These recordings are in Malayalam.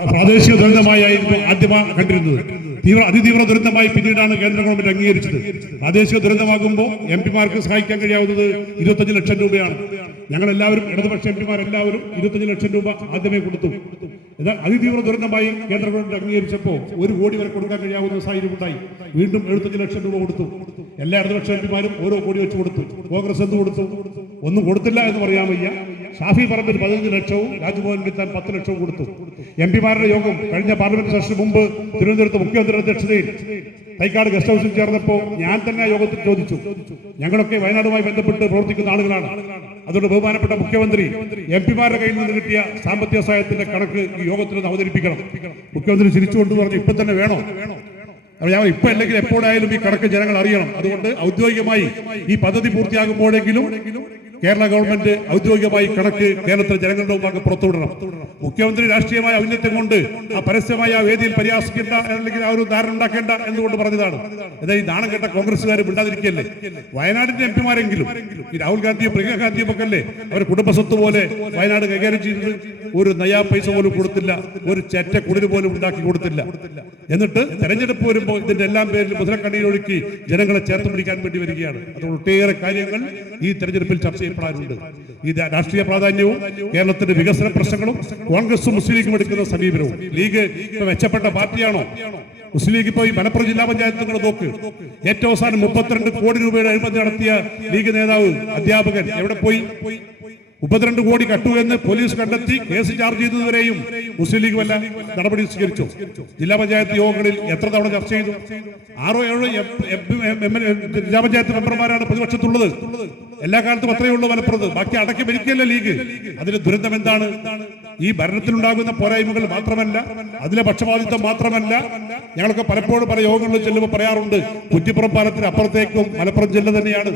പ്രാദേശിക ദുരന്തമായിരുന്നു ആദ്യം കണ്ടിരുന്നത്. തീവ്ര അതിതീവ്ര ദുരന്തമായി പിന്നീടാണ് കേന്ദ്ര ഗവൺമെന്റ് അംഗീകരിച്ചത്. പ്രാദേശിക ദുരന്തമാകുമ്പോൾ എം പിമാർക്ക് സഹായിക്കാൻ കഴിയാവുന്നത് ഇരുപത്തഞ്ച് ലക്ഷം രൂപയാണ്. ഞങ്ങൾ എല്ലാവരും ഇടതുപക്ഷ എം പിമാർ എല്ലാവരും ഇരുപത്തഞ്ച് ലക്ഷം രൂപ ആദ്യമേ കൊടുത്തു. എന്നാൽ അതിതീവ്ര ദുരന്തമായി കേന്ദ്ര ഗവൺമെന്റ് അംഗീകരിച്ചപ്പോൾ ഒരു കോടി വരെ കൊടുക്കാൻ കഴിയാവുന്ന സാഹചര്യം ഉണ്ടായി വീണ്ടും എഴുപത്തഞ്ച് ലക്ഷം രൂപ കൊടുത്തു. എല്ലാ ഇടതുപക്ഷ എം പിമാരും ഓരോ കോടി വെച്ച് കൊടുത്തു. കോൺഗ്രസ് എന്ത് കൊടുത്തു? ഒന്നും കൊടുത്തില്ല എന്ന് പറയാൻ വയ്യ. ഷാഫി പറമ്പിൽ പതിനഞ്ച് ലക്ഷവും രാജ്ഭവൻ വിത്താൻ പത്ത് ലക്ഷവും കൊടുത്തു. എം പിമാരുടെ യോഗം കഴിഞ്ഞ പാർലമെന്റ് സെഷന് മുമ്പ് തിരുവനന്തപുരത്ത് മുഖ്യമന്ത്രിയുടെ അധ്യക്ഷതയിൽ തൈക്കാട് ഗസ്റ്റ് ഹൗസിൽ ചേർന്നപ്പോൾ ഞാൻ തന്നെ യോഗത്തിൽ ചോദിച്ചു. ഞങ്ങളൊക്കെ വയനാടുമായി ബന്ധപ്പെട്ട് പ്രവർത്തിക്കുന്ന ആളുകളാണ്. അതുകൊണ്ട് ബഹുമാനപ്പെട്ട മുഖ്യമന്ത്രി എം പിമാരുടെ കയ്യിൽ നിന്ന് കിട്ടിയ സാമ്പത്തിക സഹായത്തിന്റെ കണക്ക് ഈ യോഗത്തിൽ നിന്ന് അവതരിപ്പിക്കണം. മുഖ്യമന്ത്രി ചിരിച്ചുകൊണ്ട് പറഞ്ഞു ഇപ്പൊ തന്നെ വേണോ? ഞാൻ ഇപ്പൊ അല്ലെങ്കിൽ എപ്പോഴായാലും ഈ കണക്ക് ജനങ്ങൾ അറിയണം. അതുകൊണ്ട് ഔദ്യോഗികമായി ഈ പദ്ധതി പൂർത്തിയാകുമ്പോഴെങ്കിലും കേരള ഗവൺമെന്റ് ഔദ്യോഗികമായി കണക്ക് കേരളത്തിലെ ജനങ്ങളുടെ മുമ്പാകെ പുറത്തുവിടണം. മുഖ്യമന്ത്രി രാഷ്ട്രീയമായ ഔന്നത്യം കൊണ്ട് ആ പരസ്യമായ വേദിയിൽ പരിഹാസിക്കേണ്ട അല്ലെങ്കിൽ ആ ഒരു ധാരണ ഉണ്ടാക്കേണ്ട എന്നുകൊണ്ട് പറഞ്ഞതാണ്? എന്നാൽ ഈ നാണം കേട്ട കോൺഗ്രസ്സുകാർ മിണ്ടാതിരിക്കല്ലേ? വയനാടിന്റെ എം പിമാരെങ്കിലും ഈ രാഹുൽ ഗാന്ധിയും പ്രിയങ്ക ഗാന്ധിയും ഒക്കെ അല്ലേ അവർ കുടുംബസ്വത്ത് പോലെ വയനാട് കൈകാര്യം ചെയ്തത്? ഒരു നയാ പൈസ പോലും കൊടുത്തില്ല ഒരു ചെറ്റ കുടിന് പോലും ഉണ്ടാക്കി കൊടുത്തില്ല. എന്നിട്ട് തെരഞ്ഞെടുപ്പ് വരുമ്പോൾ ഇതിന്റെ എല്ലാം പേരിൽ മുതലക്കണ്ണീരൊഴുക്കി ജനങ്ങളെ ചേർത്ത് പിടിക്കാൻ വേണ്ടി വരികയാണ്. അതുകൊണ്ട് ഒട്ടേറെ കാര്യങ്ങൾ ഈ തെരഞ്ഞെടുപ്പിൽ ചർച്ച ചെയ്യപ്പെടാനുണ്ട് ഈ ഇത് രാഷ്ട്രീയ പ്രാധാന്യവും കേരളത്തിന്റെ വികസന പ്രശ്നങ്ങളും കോൺഗ്രസും മുസ്ലിം ലീഗും എടുക്കുന്ന സമീപനവും. ലീഗ് മെച്ചപ്പെട്ട പാർട്ടിയാണോ? മുസ്ലിം ലീഗ് ഇപ്പോൾ ഈ മലപ്പുറം ജില്ലാ പഞ്ചായത്ത് നിങ്ങൾ നോക്ക്. ഏറ്റവും അവസാനം മുപ്പത്തിരണ്ട് കോടി രൂപയുടെ അഴിമതി നടത്തിയ ലീഗ് നേതാവ് അധ്യാപകൻ എവിടെ പോയി? മുപ്പത്തിരണ്ട് കോടി കട്ടു എന്ന് പോലീസ് കണ്ടെത്തി കേസ് ചാർജ് ചെയ്തതുവരെയും മുസ്ലിം ലീഗ് വല്ല നടപടി സ്വീകരിച്ചു? ജില്ലാ പഞ്ചായത്ത് യോഗങ്ങളിൽ എത്ര തവണ ചർച്ച ചെയ്തു? ആറോ ഏഴോ ജില്ലാ പഞ്ചായത്ത് മെമ്പർമാരാണ് പ്രതിപക്ഷത്തുള്ളത്. എല്ലാ കാലത്തും അത്രയേ ഉള്ളൂ മലപ്പുറത്ത് ബാക്കി അടക്കി ഭരിക്കല്ല ലീഗ്. അതിന് ദുരന്തം എന്താണ്? ഈ ഭരണത്തിലുണ്ടാകുന്ന പോരായ്മകൾ മാത്രമല്ല അതിലെ പക്ഷപാതിത്വം മാത്രമല്ല. ഞങ്ങളൊക്കെ പലപ്പോഴും പല യോഗങ്ങളിൽ ചെല്ലുമ്പോൾ പറയാറുണ്ട് കുറ്റിപ്പുറം പാലത്തിന് അപ്പുറത്തേക്കും മലപ്പുറം ജില്ല തന്നെയാണ്.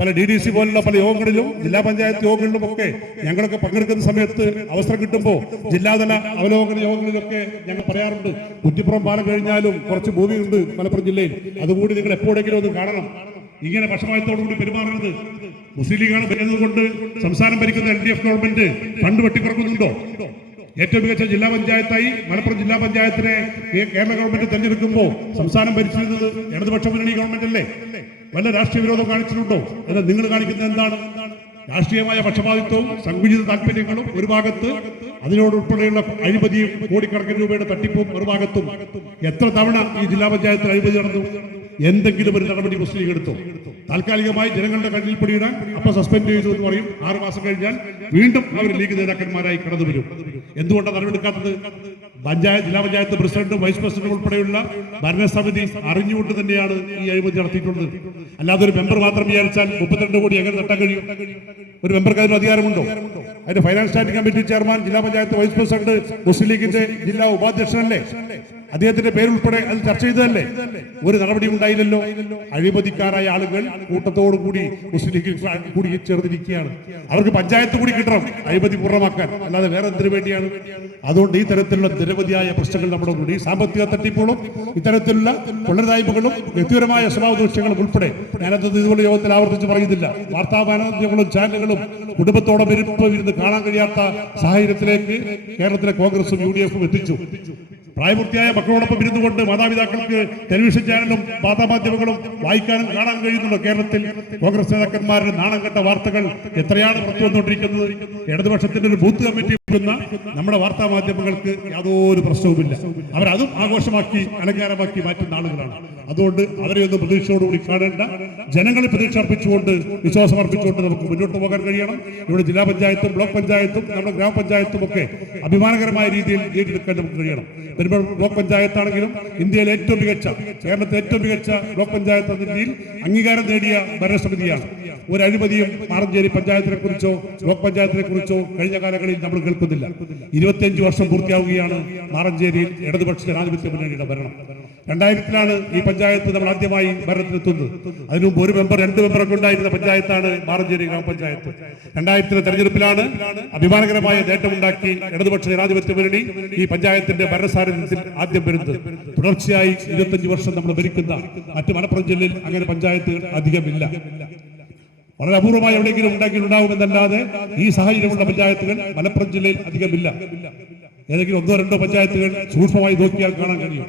പല ഡി ഡി സി പോലുള്ള പല യോഗങ്ങളിലും ജില്ലാ പഞ്ചായത്ത് യോഗങ്ങളിലും ഒക്കെ ഞങ്ങളൊക്കെ പങ്കെടുക്കുന്ന സമയത്ത് അവസരം കിട്ടുമ്പോൾ ജില്ലാതല അവലോകന യോഗങ്ങളിലൊക്കെ ഞങ്ങൾ പറയാറുണ്ട് കുറ്റിപ്പുറം പാലം കഴിഞ്ഞാലും കുറച്ച് ഭൂമിയുണ്ട് മലപ്പുറം ജില്ലയിൽ. അതുകൂടി നിങ്ങൾ എപ്പോഴെങ്കിലും ഒന്ന് കാണണം. ഇങ്ങനെ ഭക്ഷണത്തോടു കൂടി പെരുമാറരുത്. മുസ്ലിം ലീഗാണ് ഭരിക്കുന്നത് കൊണ്ട് സംസ്ഥാനം ഭരിക്കുന്ന L D F government fund വെട്ടിക്കുറക്കുന്നുണ്ടോ ഏറ്റവും മികച്ച ജില്ലാ പഞ്ചായത്തായി മലപ്പുറം ജില്ലാ പഞ്ചായത്തിനെ കേരള ഗവൺമെന്റ് തെരഞ്ഞെടുക്കുമ്പോൾ സംസ്ഥാനം ഭരിച്ചിരുന്നത് ഇടതുപക്ഷ മുന്നണി ഗവൺമെന്റ് അല്ലേ? വല്ല രാഷ്ട്രീയ വിരോധം കാണിച്ചിട്ടുണ്ടോ? എന്നാൽ നിങ്ങൾ കാണിക്കുന്നത് എന്താണ്? രാഷ്ട്രീയമായ പക്ഷപാതിത്വവും സങ്കുചിത താല്പര്യങ്ങളും ഒരു ഭാഗത്ത് അതിനോട് അതിനോടുൾപ്പെടെയുള്ള അഴിമതിയും കോടിക്കണക്കിന് രൂപയുടെ തട്ടിപ്പും ഒരു ഭാഗത്തും എത്ര തവണ ഈ ജില്ലാ പഞ്ചായത്തിൽ അഴിമതി നടന്നു? എന്തെങ്കിലും ഒരു നടപടി മുസ്ലിം എടുത്തോ? താൽക്കാലികമായി ജനങ്ങളുടെ കണ്ണിൽ പിടിയിടാൻ അപ്പൊ സസ്പെൻഡ് ചെയ്തു എന്ന് പറയും. ആറ് മാസം കഴിഞ്ഞാൽ വീണ്ടും അവർ ലീഗ് നേതാക്കന്മാരായി കടന്നു വരും. എന്തുകൊണ്ടാണ് നടപടിയെടുക്കാത്തത്? പഞ്ചായത്ത് ജില്ലാ പഞ്ചായത്ത് പ്രസിഡന്റും വൈസ് പ്രസിഡന്റും ഉൾപ്പെടെയുള്ള ഭരണസമിതി അറിഞ്ഞുകൊണ്ട് തന്നെയാണ് ഈ അഴിമതി നടത്തിയിട്ടുള്ളത്. അല്ലാതെ ഒരു മെമ്പർ മാത്രം വിചാരിച്ചാൽ മുപ്പത്തിരണ്ട് കോടി എങ്ങനെ തട്ടാൻ കഴിയും? ഒരു മെമ്പർക്ക് അതിന് അധികാരമുണ്ടോ? അതിന്റെ ഫൈനാൻസ് സ്റ്റാൻഡിംഗ് കമ്മിറ്റി ചെയർമാൻ ജില്ലാ പഞ്ചായത്ത് വൈസ് പ്രസിഡന്റ് മുസ്ലിം ലീഗിന്റെ ജില്ലാ ഉപാധ്യക്ഷനല്ലേ? അദ്ദേഹത്തിന്റെ പേരുൾപ്പെടെ അത് ചർച്ച ചെയ്തതല്ലേ? ഒരു നടപടി ഉണ്ടായില്ലല്ലോ. അഴിമതിക്കാരായ ആളുകൾ കൂട്ടത്തോടു കൂടി മുസ്ലിം ലീഗിൽ കൂടി ചേർന്നിരിക്കുകയാണ്. അവർക്ക് പഞ്ചായത്ത് കൂടി കിട്ടണം അഴിമതി പൂർണമാക്കാൻ. അല്ലാതെ വേറെ എന്തിനു വേണ്ടിയാണ്? അതുകൊണ്ട് ഈ തരത്തിലുള്ള നിരവധിയായ പ്രശ്നങ്ങൾ നമ്മുടെ കൂടി സാമ്പത്തിക തട്ടിപ്പുകളും ഇത്തരത്തിലുള്ള കൊള്ളരുതായ്മകളും വ്യക്തിപരമായ സ്വഭാവ ദൂഷ്യങ്ങളും ഉൾപ്പെടെ ഞാനത് ഇതുപോലെ യോഗത്തിൽ ആവർത്തിച്ച് പറയുന്നില്ല. വാർത്താ മാനദണ്ഡങ്ങളും ചാനലുകളും കുടുംബത്തോടെ ഇരുപ്പ് ഇരുന്ന് കാണാൻ കഴിയാത്ത സാഹചര്യത്തിലേക്ക് കേരളത്തിലെ കോൺഗ്രസും യു ഡി എഫും എത്തിച്ചു. പ്രായപൂർത്തിയായ മക്കളോടൊപ്പം ഇരുന്നു കൊണ്ട് മാതാപിതാക്കൾക്ക് ടെലിവിഷൻ ചാനലും വാർത്താമാധ്യമങ്ങളും വായിക്കാനും കാണാൻ കഴിയുന്നുണ്ട് കേരളത്തിൽ? കോൺഗ്രസ് നേതാക്കന്മാരുടെ നാണം കെട്ട വാർത്തകൾ എത്രയാണ് പുറത്തു വന്നുകൊണ്ടിരിക്കുന്നത്? ഇടതുപക്ഷത്തിന്റെ ഒരു ബൂത്ത് കമ്മിറ്റി നമ്മുടെ വാർത്താ മാധ്യമങ്ങൾക്ക് യാതൊരു പ്രശ്നവുമില്ല. അവരതും ആഘോഷമാക്കി അലങ്കാരമാക്കി മാറ്റുന്ന ആളുകളാണ്. അതുകൊണ്ട് അവരെ ഒന്ന് പ്രതീക്ഷയോടുകൂടി കാണേണ്ട. ജനങ്ങളെ പ്രതീക്ഷ അർപ്പിച്ചുകൊണ്ട് വിശ്വാസം അർപ്പിച്ചുകൊണ്ട് നമുക്ക് മുന്നോട്ട് പോകാൻ കഴിയണം. ഇവിടെ ജില്ലാ പഞ്ചായത്തും ബ്ലോക്ക് പഞ്ചായത്തും നമ്മുടെ ഗ്രാമപഞ്ചായത്തും ഒക്കെ അഭിമാനകരമായ രീതിയിൽ ഏറ്റെടുക്കാൻ നമുക്ക് കഴിയണം. പെരുമ്പാവൂർ ബ്ലോക്ക് പഞ്ചായത്താണെങ്കിലും ഇന്ത്യയിലെ ഏറ്റവും മികച്ച കേരളത്തിലെ ഏറ്റവും മികച്ച ബ്ലോക്ക് പഞ്ചായത്ത് എന്ന രീതിയിൽ അംഗീകാരം നേടിയ ഭരണസമിതിയാണ്. ഒരു അഴിമതിയും മാറഞ്ചേരി പഞ്ചായത്തിനെ കുറിച്ചോ ബ്ലോക്ക് പഞ്ചായത്തിനെ കുറിച്ചോ കഴിഞ്ഞ കാലങ്ങളിൽ നമ്മൾ കേൾക്കുന്നില്ല. ഇരുപത്തിയഞ്ച് വർഷം പൂർത്തിയാവുകയാണ് മാറഞ്ചേരിയിൽ ഇടതുപക്ഷ ജനാധിപത്യ മുന്നണിയുടെ ഭരണം. രണ്ടായിരത്തിലാണ് ഈ പഞ്ചായത്ത് നമ്മൾ ആദ്യമായി ഭരണത്തിലെത്തുന്നത് അതിനു മുമ്പ് ഒരു മെമ്പർ രണ്ട് മെമ്പറൊക്കെ ഉണ്ടായിരുന്ന പഞ്ചായത്താണ് മാറഞ്ചേരി ഗ്രാമപഞ്ചായത്ത്. രണ്ടായിരത്തിലെ തെരഞ്ഞെടുപ്പിലാണ് അഭിമാനകരമായ നേട്ടമുണ്ടാക്കി ഇടതുപക്ഷ ജനാധിപത്യ മുന്നണി ഈ പഞ്ചായത്തിന്റെ ഭരണസാരഥ്യത്തിൽ ആദ്യം വരുന്നത്. തുടർച്ചയായി ഇരുപത്തഞ്ച് വർഷം നമ്മൾ ഭരിക്കുന്ന മറ്റു മലപ്പുറം ജില്ലയിൽ അങ്ങനെ പഞ്ചായത്ത് അധികമില്ല. വളരെ അപൂർവമായി എവിടെയെങ്കിലും ഉണ്ടാക്കിയിട്ടുണ്ടാവുമെന്നല്ലാതെ ഈ സാഹചര്യമുള്ള പഞ്ചായത്തുകൾ മലപ്പുറം ജില്ലയിൽ അധികമില്ല. ഏതെങ്കിലും ഒന്നോ രണ്ടോ പഞ്ചായത്തുകൾ സൂക്ഷ്മമായി നോക്കിയാൽ കാണാൻ കഴിയും.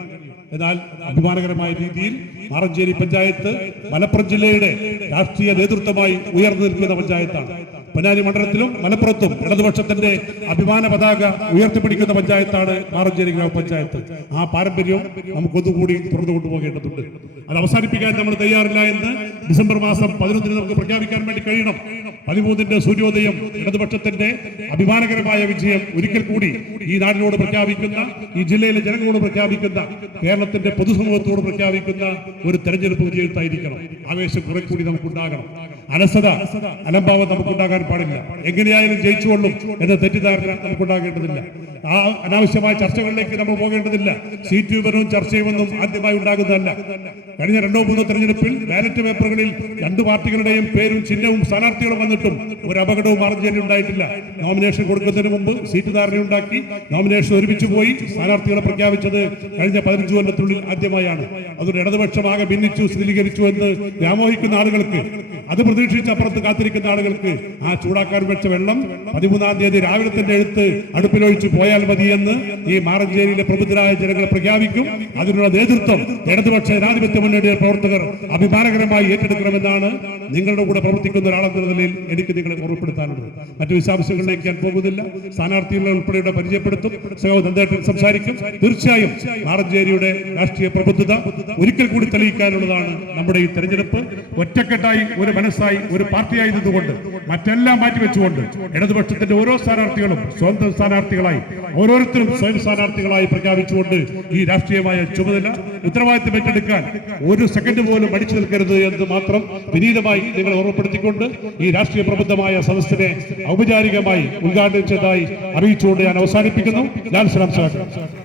എന്നാൽ അഭിമാനകരമായ രീതിയിൽ മാറഞ്ചേരി പഞ്ചായത്ത് മലപ്പുറം ജില്ലയുടെ രാഷ്ട്രീയ നേതൃത്വമായി ഉയർന്നു നിൽക്കുന്ന പഞ്ചായത്താണ്. പൊന്നാനി മണ്ഡലത്തിലും മലപ്പുറത്തും ഇടതുപക്ഷത്തിന്റെ അഭിമാന പതാക ഉയർത്തിപ്പിടിക്കുന്ന പഞ്ചായത്താണ് മാറഞ്ചേരി ഗ്രാമപഞ്ചായത്ത്. ആ പാരമ്പര്യവും നമുക്കൊന്നുകൂടി തുറന്നു കൊണ്ടുപോകേണ്ടതുണ്ട്. അത് അവസാനിപ്പിക്കാൻ നമ്മൾ തയ്യാറില്ല എന്ന് ഡിസംബർ മാസം പതിനൊന്നിന് നമുക്ക് പ്രഖ്യാപിക്കാൻ വേണ്ടി കഴിയണം. പതിമൂന്നിന്റെ സൂര്യോദയം ഇടതുപക്ഷത്തിന്റെ അഭിമാനകരമായ വിജയം ഒരിക്കൽ കൂടി ഈ നാടിനോട് പ്രഖ്യാപിക്കുന്ന ഈ ജില്ലയിലെ ജനങ്ങളോട് പ്രഖ്യാപിക്കുന്ന കേരളത്തിന്റെ പൊതുസമൂഹത്തോട് പ്രഖ്യാപിക്കുന്ന ഒരു തെരഞ്ഞെടുപ്പ് വിജയത്തായിരിക്കണം. ആവേശം കുറെ കൂടി നമുക്കുണ്ടാകണം. അലസത അലംഭാവം നമുക്കുണ്ടാകാൻ പാടില്ല. എങ്ങനെയായാലും ജയിച്ചുകൊള്ളും എന്ന തെറ്റിദ്ധാരണ നമുക്കുണ്ടാകേണ്ടതില്ല. ആ അനാവശ്യമായ ചർച്ചകളിലേക്ക് നമ്മൾ പോകേണ്ടതില്ല. സീറ്റ് വിവരവും ചർച്ചയുമൊന്നും ആദ്യമായി ഉണ്ടാകുന്നതല്ല. കഴിഞ്ഞ രണ്ടോ മൂന്നോ തെരഞ്ഞെടുപ്പിൽ ബാലറ്റ് പേപ്പറുകളിൽ രണ്ടു പാർട്ടികളുടെയും പേരും ചിഹ്നവും സ്ഥാനാർത്ഥികളും വന്നിട്ടും ഒരു അപകടവും മാർജയിൽ ഉണ്ടായിട്ടില്ല. നോമിനേഷൻ കൊടുക്കുന്നതിന് മുമ്പ് സീറ്റ് ധാരണയുണ്ടാക്കി നോമിനേഷൻ ഒരുമിച്ച് പോയി സ്ഥാനാർത്ഥികളെ പ്രഖ്യാപിച്ചത് കഴിഞ്ഞ പതിനഞ്ച് കൊല്ലത്തിനുള്ളിൽ ആദ്യമായാണ്. അതൊരു ഇടതുപക്ഷം ആകെ ഭിന്നിച്ചു സ്ഥിരീകരിച്ചു എന്ന് വ്യാമോഹിക്കുന്ന ആളുകൾക്ക് അത് പ്രതീക്ഷിച്ച് അപ്പുറത്ത് കാത്തിരിക്കുന്ന ആളുകൾക്ക് ആ ചൂടാക്കാൻ വെച്ച വെള്ളം പതിമൂന്നാം തീയതി രാവിലെ തന്നെ എടുത്ത് അടുപ്പിലൊഴിച്ച് പോയാൽ മതിയെന്ന് ഈ മാറഞ്ചേരിയിലെ പ്രബുദ്ധരായ ജനങ്ങൾ പ്രഖ്യാപിക്കും. അതിനുള്ള നേതൃത്വം ഇടതുപക്ഷ ജനാധിപത്യ മുന്നണിയുടെ പ്രവർത്തകർ അഭിമാനകരമായി ഏറ്റെടുക്കണമെന്നാണ് നിങ്ങളുടെ കൂടെ പ്രവർത്തിക്കുന്ന ഒരാളെന്ന നിലയിൽ എനിക്ക് നിങ്ങളെ ഓർമ്മപ്പെടുത്താനുള്ളത്. മറ്റു വിശദാംശങ്ങളിലേക്ക് ഞാൻ പോകുന്നില്ല. സ്ഥാനാർത്ഥികളെ ഉൾപ്പെടെയുടെ പരിചയപ്പെടുത്തും. സഹോദരൻ സംസാരിക്കും. തീർച്ചയായും മാറഞ്ചേരിയുടെ രാഷ്ട്രീയ പ്രബുദ്ധത ഒരിക്കൽ കൂടി തെളിയിക്കാനുള്ളതാണ് നമ്മുടെ ഈ തെരഞ്ഞെടുപ്പ്. ഒറ്റക്കെട്ടായി ഒരു മനസ്സായി ഒരു പാർട്ടിയായി നിന്നുകൊണ്ട് മറ്റെല്ലാം മാറ്റിവെച്ചുകൊണ്ട് ഇടതുപക്ഷത്തിന്റെ ഓരോ സ്ഥാനാർത്ഥികളും സ്വന്തം സ്ഥാനാർത്ഥികളായി ഓരോരുത്തരും സ്വയം സ്ഥാനാർത്ഥികളായി പ്രഖ്യാപിച്ചുകൊണ്ട് ഈ രാഷ്ട്രീയമായ ചുമതല ഉത്തരവാദിത്തം ഏറ്റെടുക്കാൻ ഒരു സെക്കൻഡ് പോലും പഠിച്ചു നിൽക്കരുത് എന്ന് മാത്രം വിനീതമായി നിങ്ങൾ ഓർമ്മപ്പെടുത്തിക്കൊണ്ട് ഈ രാഷ്ട്രീയ പ്രബുദ്ധമായ സദസ്സിനെ ഔപചാരികമായി ഉദ്ഘാടനം ചെയ്തതായി അറിയിച്ചുകൊണ്ട് ഞാൻ അവസാനിപ്പിക്കുന്നു. ഞാൻ ശ്രാം